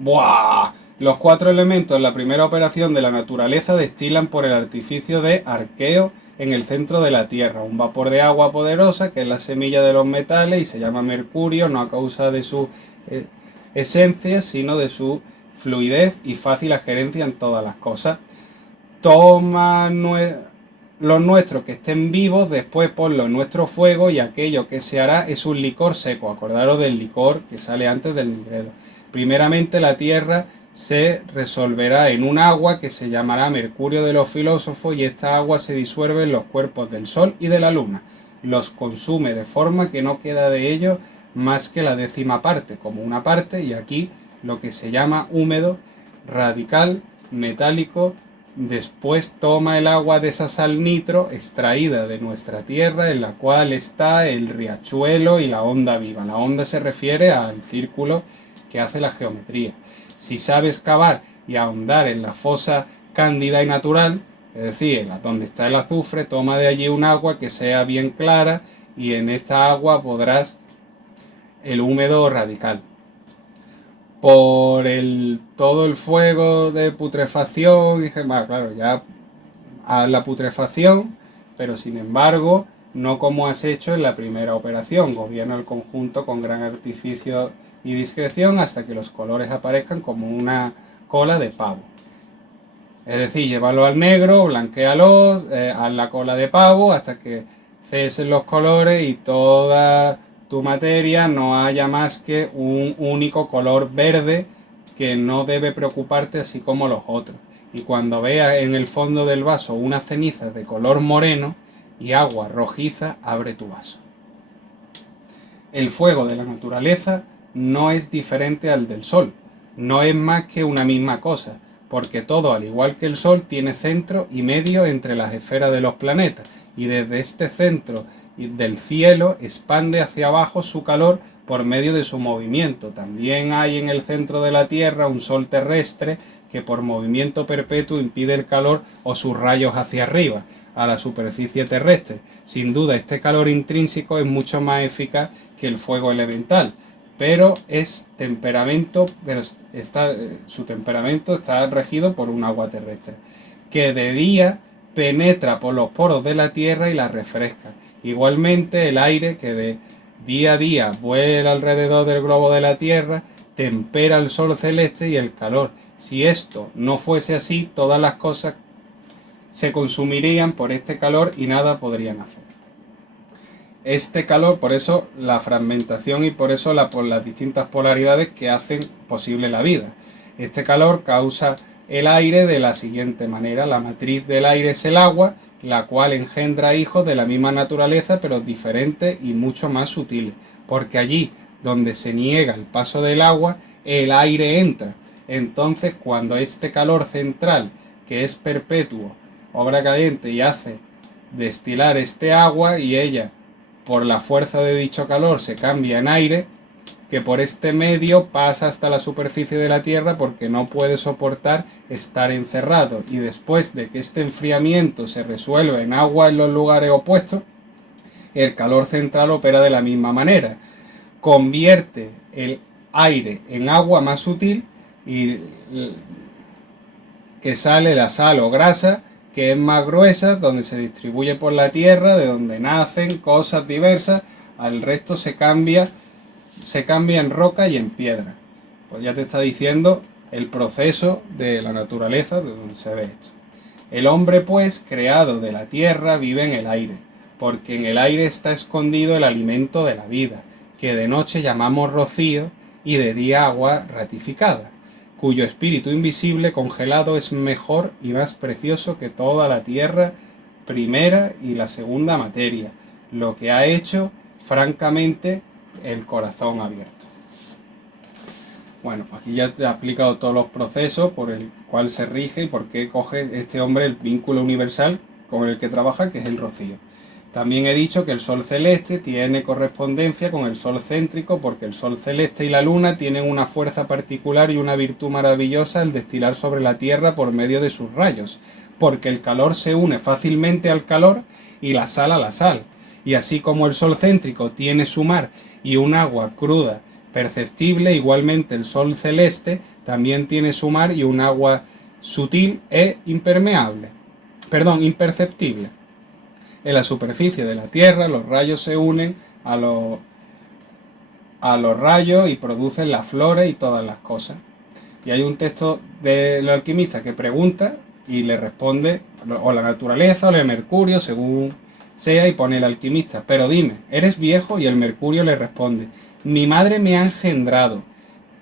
¡Buah! Los 4 elementos en la primera operación de la naturaleza destilan por el artificio de arqueo en el centro de la Tierra, un vapor de agua poderosa que es la semilla de los metales y se llama mercurio, no a causa de su esencia, sino de su fluidez y fácil adherencia en todas las cosas. Toma los nuestros que estén vivos, después ponlo en nuestro fuego y aquello que se hará es un licor seco. Acordaros del licor que sale antes del nigredo. Primeramente la tierra se resolverá en un agua que se llamará mercurio de los filósofos y esta agua se disuelve en los cuerpos del sol y de la luna. Los consume de forma que no queda de ellos más que la 10ª parte, como una parte, y aquí lo que se llama húmedo, radical, metálico. Después toma el agua de esa sal nitro extraída de nuestra tierra, en la cual está el riachuelo y la onda viva. La onda se refiere al círculo que hace la geometría. Si sabes cavar y ahondar en la fosa cándida y natural, es decir, donde está el azufre, toma de allí un agua que sea bien clara y en esta agua podrás el húmedo radical. Por todo el fuego de putrefacción, dije, claro, ya a la putrefacción, pero sin embargo, no como has hecho en la primera operación, gobierna el conjunto con gran artificio y discreción hasta que los colores aparezcan como una cola de pavo. Es decir, llévalo al negro, blanquéalo, haz la cola de pavo hasta que cesen los colores y toda tu materia no haya más que un único color verde que no debe preocuparte así como los otros. Y cuando veas en el fondo del vaso unas cenizas de color moreno y agua rojiza, abre tu vaso. El fuego de la naturaleza no es diferente al del sol, no es más que una misma cosa, porque todo, al igual que el sol, tiene centro y medio entre las esferas de los planetas, y desde este centro del cielo expande hacia abajo su calor por medio de su movimiento. También hay en el centro de la Tierra un sol terrestre que por movimiento perpetuo impide el calor o sus rayos hacia arriba, a la superficie terrestre. Sin duda, este calor intrínseco es mucho más eficaz que el fuego elemental, pero su temperamento está regido por un agua terrestre, que de día penetra por los poros de la Tierra y la refresca. Igualmente el aire que de día a día vuela alrededor del globo de la Tierra tempera el sol celeste y el calor. Si esto no fuese así, todas las cosas se consumirían por este calor y nada podrían hacer. Este calor, por eso la fragmentación y por eso por las distintas polaridades que hacen posible la vida. Este calor causa el aire de la siguiente manera. La matriz del aire es el agua, la cual engendra hijos de la misma naturaleza, pero diferentes y mucho más sutiles. Porque allí donde se niega el paso del agua, el aire entra. Entonces, cuando este calor central, que es perpetuo, obra caliente y hace destilar este agua y ella, por la fuerza de dicho calor, se cambia en aire, que por este medio pasa hasta la superficie de la Tierra porque no puede soportar estar encerrado, y después de que este enfriamiento se resuelva en agua en los lugares opuestos, El calor central opera de la misma manera. Convierte el aire en agua más sutil y que sale la sal o grasa, que es más gruesa, donde se distribuye por la tierra, de donde nacen cosas diversas, al resto se cambia en roca y en piedra. Pues ya te está diciendo el proceso de la naturaleza de donde se ve esto. El hombre, pues, creado de la tierra, vive en el aire, porque en el aire está escondido el alimento de la vida, que de noche llamamos rocío y de día agua ratificada, cuyo espíritu invisible congelado es mejor y más precioso que toda la tierra primera y la segunda materia, lo que ha hecho francamente el corazón abierto. Bueno, aquí ya te ha explicado todos los procesos por el cual se rige y por qué coge este hombre el vínculo universal con el que trabaja, que es el rocío. También he dicho que el sol celeste tiene correspondencia con el sol céntrico, porque el sol celeste y la luna tienen una fuerza particular y una virtud maravillosa al destilar sobre la tierra por medio de sus rayos, porque el calor se une fácilmente al calor y la sal a la sal. Y así como el sol céntrico tiene su mar y un agua cruda perceptible, igualmente el sol celeste también tiene su mar y un agua sutil e imperceptible. En la superficie de la Tierra los rayos se unen a los rayos y producen la flora y todas las cosas. Y hay un texto del alquimista que pregunta y le responde o la naturaleza o el mercurio, según sea, y pone el alquimista: pero dime, ¿eres viejo? Y el mercurio le responde: mi madre me ha engendrado,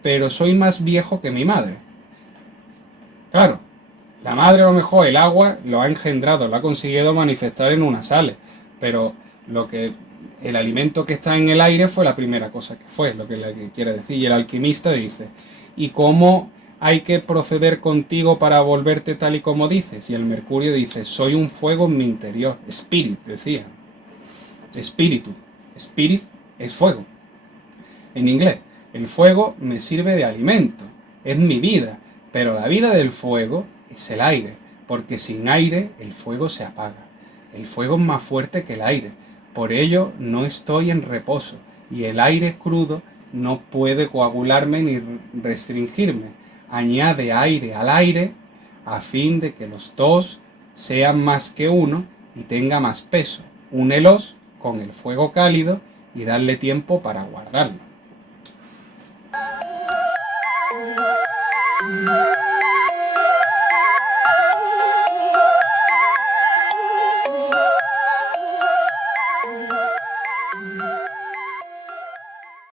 pero soy más viejo que mi madre. Claro, la madre a lo mejor el agua lo ha engendrado, lo ha conseguido manifestar en unas sales, pero el alimento que está en el aire fue la primera cosa que fue, lo que quiere decir. Y el alquimista dice: ¿y cómo hay que proceder contigo para volverte tal y como dices? Y el mercurio dice: soy un fuego en mi interior. Spirit, decía. Espíritu. Spirit es fuego. En inglés, el fuego me sirve de alimento, es mi vida, pero la vida del fuego es el aire, porque sin aire el fuego se apaga. El fuego es más fuerte que el aire, por ello no estoy en reposo, y el aire crudo no puede coagularme ni restringirme. Añade aire al aire a fin de que los dos sean más que uno y tenga más peso. Únelos con el fuego cálido y darle tiempo para guardarlo.